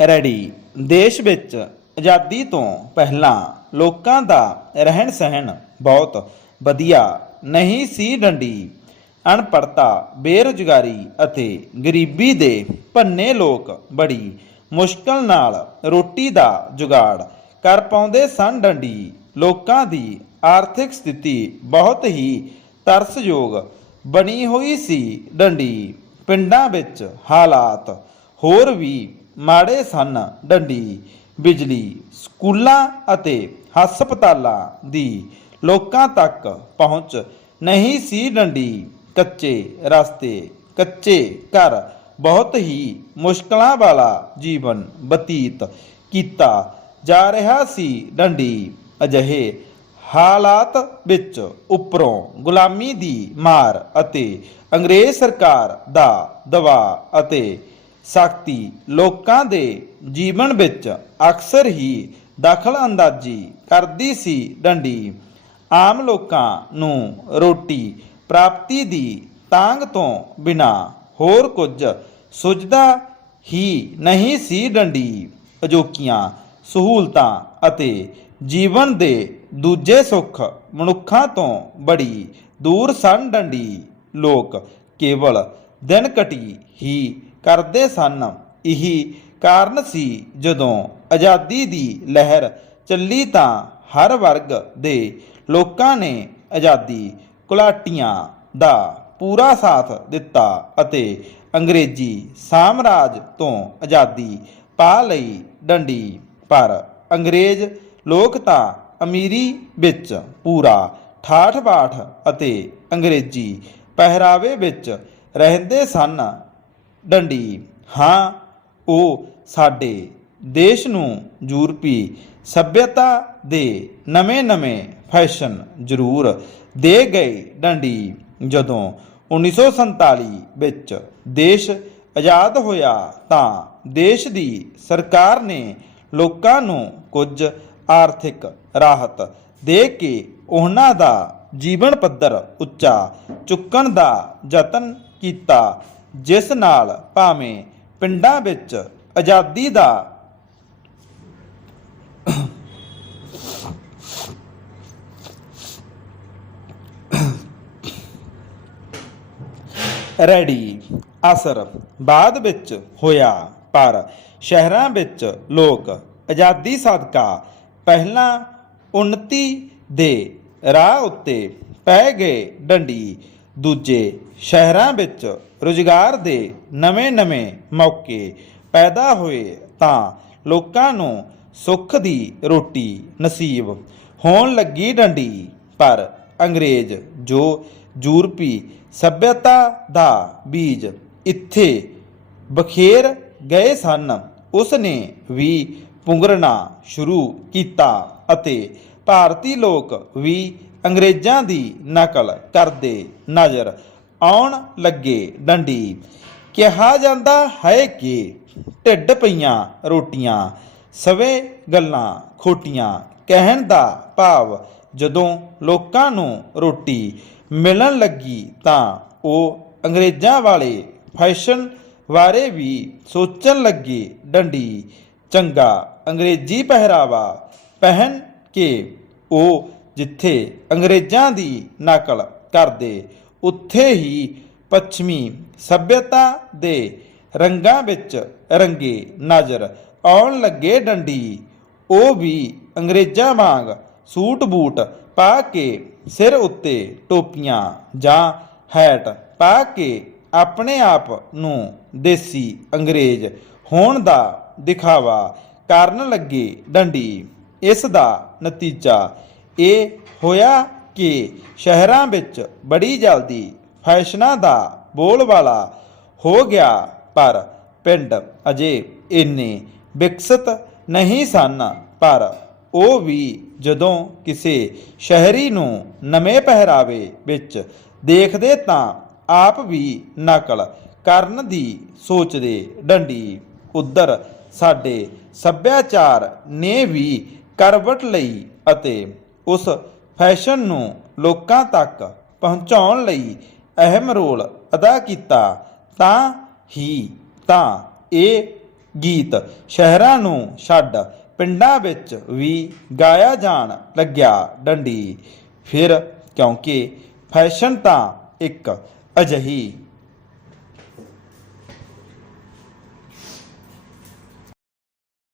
Ready. ਦੇਸ਼ ਵਿੱਚ ਆਜ਼ਾਦੀ ਤੋਂ ਪਹਿਲਾਂ ਲੋਕਾਂ ਦਾ ਰਹਿਣ ਸਹਿਣ ਬਹੁਤ ਵਧੀਆ ਨਹੀਂ ਸੀ ਡੰਡੀ। ਅਣਪੜਤਾ ਬੇਰੁਜ਼ਗਾਰੀ ਅਤੇ ਗਰੀਬੀ ਦੇ ਭੰਨੇ ਲੋਕ ਬੜੀ ਮੁਸ਼ਕਲ ਨਾਲ ਰੋਟੀ ਦਾ ਜੁਗਾੜ ਕਰ ਪਾਉਂਦੇ ਸਨ ਡੰਡੀ। ਲੋਕਾਂ ਦੀ ਆਰਥਿਕ ਸਥਿਤੀ ਬਹੁਤ ਹੀ ਤਰਸਯੋਗ ਬਣੀ ਹੋਈ ਸੀ ਡੰਡੀ। ਪਿੰਡਾਂ ਵਿੱਚ ਹਾਲਾਤ ਹੋਰ ਵੀ ਮਾੜੇ ਸਨ ਡੰਡੀ, ਬਿਜਲੀ, ਸਕੂਲਾਂ ਅਤੇ ਹਸਪਤਾਲਾਂ ਦੀ ਲੋਕਾਂ ਤੱਕ ਪਹੁੰਚ ਨਹੀਂ ਸੀ ਡੰਡੀ। ਕੱਚੇ ਰਸਤੇ, ਕੱਚੇ ਘਰ, ਬਹੁਤ ਹੀ ਮੁਸ਼ਕਲਾਂ ਵਾਲਾ ਜੀਵਨ ਬਤੀਤ ਕੀਤਾ ਜਾ ਰਿਹਾ ਸੀ ਡੰਡੀ। ਅਜਿਹੇ ਹਾਲਾਤ ਵਿੱਚ ਉੱਪਰੋਂ ਗੁਲਾਮੀ ਦੀ ਮਾਰ ਅਤੇ ਅੰਗਰੇਜ਼ ਸਰਕਾਰ ਦਾ ਦਬਾਅ ਅਤੇ ਸਖਤੀ ਲੋਕਾਂ ਦੇ ਜੀਵਨ ਵਿੱਚ ਅਕਸਰ ਹੀ ਦਖਲ ਅੰਦਾਜ਼ੀ ਕਰਦੀ ਸੀ ਡੰਡੀ। ਆਮ ਲੋਕਾਂ ਨੂੰ ਰੋਟੀ ਪ੍ਰਾਪਤੀ ਦੀ ਤਾਂਗ ਤੋਂ ਬਿਨਾ ਹੋਰ ਕੁਝ ਸੁਝਦਾ ਹੀ ਨਹੀਂ ਸੀ ਡੰਡੀ। ਅਜੋਕੀਆਂ ਸਹੂਲਤਾਂ ਅਤੇ ਜੀਵਨ ਦੇ ਦੂਜੇ ਸੁੱਖ ਮਨੁੱਖਾਂ ਤੋਂ ਬੜੀ ਦੂਰ ਸਨ ਡੰਡੀ। ਲੋਕ ਕੇਵਲ ਦਿਨ ਕਟੀ ਹੀ ਕਰਦੇ ਸਨ। ਇਹੀ ਕਾਰਨ ਸੀ ਜਦੋਂ ਆਜ਼ਾਦੀ ਦੀ ਲਹਿਰ ਚੱਲੀ ਤਾਂ ਹਰ ਵਰਗ ਦੇ ਲੋਕਾਂ ਨੇ ਆਜ਼ਾਦੀ ਘੁਲਾਟੀਆਂ ਦਾ ਪੂਰਾ ਸਾਥ ਦਿੱਤਾ ਅਤੇ ਅੰਗਰੇਜ਼ੀ ਸਾਮਰਾਜ ਤੋਂ ਆਜ਼ਾਦੀ ਪਾ ਲਈ ਡੰਡੀ। ਪਰ ਅੰਗਰੇਜ਼ ਲੋਕ ਤਾਂ ਅਮੀਰੀ ਵਿੱਚ ਪੂਰਾ ਠਾਠ ਬਾਠ ਅਤੇ ਅੰਗਰੇਜ਼ੀ ਪਹਿਰਾਵੇ ਵਿੱਚ ਰਹਿੰਦੇ ਸਨ। ਡੰਡੀ। ਹਾਂ, ਉਹ ਸਾਡੇ ਦੇਸ਼ ਨੂੰ ਯੂਰਪੀ ਸਭਿਅਤਾ ਦੇ ਨਵੇਂ-ਨਵੇਂ ਫੈਸ਼ਨ ਜ਼ਰੂਰ ਦੇ ਗਏ ਡੰਡੀ। ਜਦੋਂ 1947 ਵਿੱਚ ਦੇਸ਼ ਆਜ਼ਾਦ ਹੋਇਆ ਤਾਂ ਦੇਸ਼ ਦੀ ਸਰਕਾਰ ਨੇ ਲੋਕਾਂ ਨੂੰ ਕੁਝ ਆਰਥਿਕ ਰਾਹਤ ਦੇ ਕੇ ਉਹਨਾਂ ਦਾ ਜੀਵਨ ਪੱਧਰ ਉੱਚਾ ਚੁੱਕਣ ਦਾ ਯਤਨ ਕੀਤਾ। ਜਿਸ ਨਾਲ ਭਾਵੇਂ ਪਿੰਡਾਂ ਵਿੱਚ ਆਜ਼ਾਦੀ ਦਾ ਰੈਡੀ ਅਸਰ ਬਾਅਦ ਵਿੱਚ ਹੋਇਆ, ਪਰ ਸ਼ਹਿਰਾਂ ਵਿੱਚ ਲੋਕ ਆਜ਼ਾਦੀ ਸਦਕਾ ਪਹਿਲਾਂ ਉન્નਤੀ ਦੇ ਰਾਹ ਉੱਤੇ ਪੈ ਗਏ ਡੰਡੀ, ਦੂਜੇ ਸ਼ਹਿਰਾਂ ਵਿੱਚ ਰੁਜ਼ਗਾਰ ਦੇ ਨਵੇਂ-ਨਵੇਂ ਮੌਕੇ ਪੈਦਾ ਹੋਏ ਤਾਂ ਲੋਕਾਂ ਨੂੰ ਸੁੱਖ ਦੀ ਰੋਟੀ ਨਸੀਬ ਹੋਣ ਲੱਗੀ ਡੰਡੀ। ਪਰ ਅੰਗਰੇਜ਼ ਜੋ ਯੂਰਪੀ ਸਭਿਅਤਾ ਦਾ ਬੀਜ ਇੱਥੇ ਬਖੇਰ ਗਏ ਸਨ ਉਸ ਨੇ ਵੀ ਪੁੰਗਰਨਾ ਸ਼ੁਰੂ ਕੀਤਾ ਅਤੇ ਭਾਰਤੀ ਲੋਕ ਵੀ ਅੰਗਰੇਜ਼ਾਂ ਦੀ ਨਕਲ ਕਰਦੇ ਨਜ਼ਰ ਆਉਣ ਲੱਗੇ ਡੰਡੀ। ਕਿਹਾ ਜਾਂਦਾ ਹੈ ਕਿ ਢਿੱਡ ਪਈਆਂ ਰੋਟੀਆਂ, ਸਵੇ ਗੱਲਾਂ ਖੋਟੀਆਂ ਕਹਿਣ ਦਾ ਭਾਵ ਜਦੋਂ ਲੋਕਾਂ ਨੂੰ ਰੋਟੀ ਮਿਲਣ ਲੱਗੀ ਤਾਂ ਉਹ ਅੰਗਰੇਜ਼ਾਂ ਵਾਲੇ ਫੈਸ਼ਨ ਬਾਰੇ ਵੀ ਸੋਚਣ ਲੱਗੇ, ਡੰਡੀ, ਚੰਗਾ ਅੰਗਰੇਜ਼ੀ ਪਹਿਰਾਵਾ, ਪਹਿਨ ਕੇ ਉਹ ਜਿੱਥੇ ਅੰਗਰੇਜ਼ਾਂ ਦੀ ਨਕਲ ਕਰਦੇ ਉੱਥੇ ਹੀ ਪੱਛਮੀ ਸੱਭਿਅਤਾ ਦੇ ਰੰਗਾਂ ਵਿੱਚ ਰੰਗੇ ਨਜ਼ਰ ਆਉਣ ਲੱਗੇ ਡੰਡੀ। ਉਹ ਵੀ ਅੰਗਰੇਜ਼ਾਂ ਵਾਂਗ ਸੂਟ ਬੂਟ ਪਾ ਕੇ ਸਿਰ ਉੱਤੇ ਟੋਪੀਆਂ ਜਾਂ ਹੈਟ ਪਾ ਕੇ ਆਪਣੇ ਆਪ ਨੂੰ ਦੇਸੀ ਅੰਗਰੇਜ਼ ਹੋਣ ਦਾ ਦਿਖਾਵਾ ਕਰਨ ਲੱਗੇ ਡੰਡੀ। ਇਸ ਦਾ ਨਤੀਜਾ ਇਹ ਹੋਇਆ ਕਿ ਸ਼ਹਿਰਾਂ ਵਿੱਚ ਬੜੀ ਜਲਦੀ ਫੈਸ਼ਨਾਂ ਦਾ ਬੋਲਬਾਲਾ ਹੋ ਗਿਆ, ਪਰ ਪਿੰਡ ਅਜੇ ਇੰਨੇ ਵਿਕਸਿਤ ਨਹੀਂ ਸਨ, ਪਰ ਉਹ ਵੀ ਜਦੋਂ ਕਿਸੇ ਸ਼ਹਿਰੀ ਨੂੰ ਨਵੇਂ ਪਹਿਰਾਵੇ ਵਿੱਚ ਦੇਖਦੇ ਤਾਂ ਆਪ ਵੀ ਨਕਲ ਕਰਨ ਦੀ ਸੋਚਦੇ, ਡੰਡੀ, ਉਧਰ ਸਾਡੇ ਸੱਭਿਆਚਾਰ ਨੇ ਵੀ ਕਰਵਟ ਲਈ ਅਤੇ ਉਸ ਫੈਸ਼ਨ ਨੂੰ ਲੋਕਾਂ ਤੱਕ ਪਹੁੰਚਾਉਣ ਲਈ ਅਹਿਮ ਰੋਲ ਅਦਾ ਕੀਤਾ, ਤਾਂ ਹੀ ਤਾਂ ਇਹ ਗੀਤ ਸ਼ਹਿਰਾਂ ਨੂੰ ਛੱਡ ਪਿੰਡਾਂ ਵਿੱਚ ਵੀ ਗਾਇਆ ਜਾਣ ਲੱਗਿਆ ਡੰਡੀ। ਫਿਰ ਕਿਉਂਕਿ ਫੈਸ਼ਨ ਤਾਂ ਇੱਕ ਅਜਿਹੀ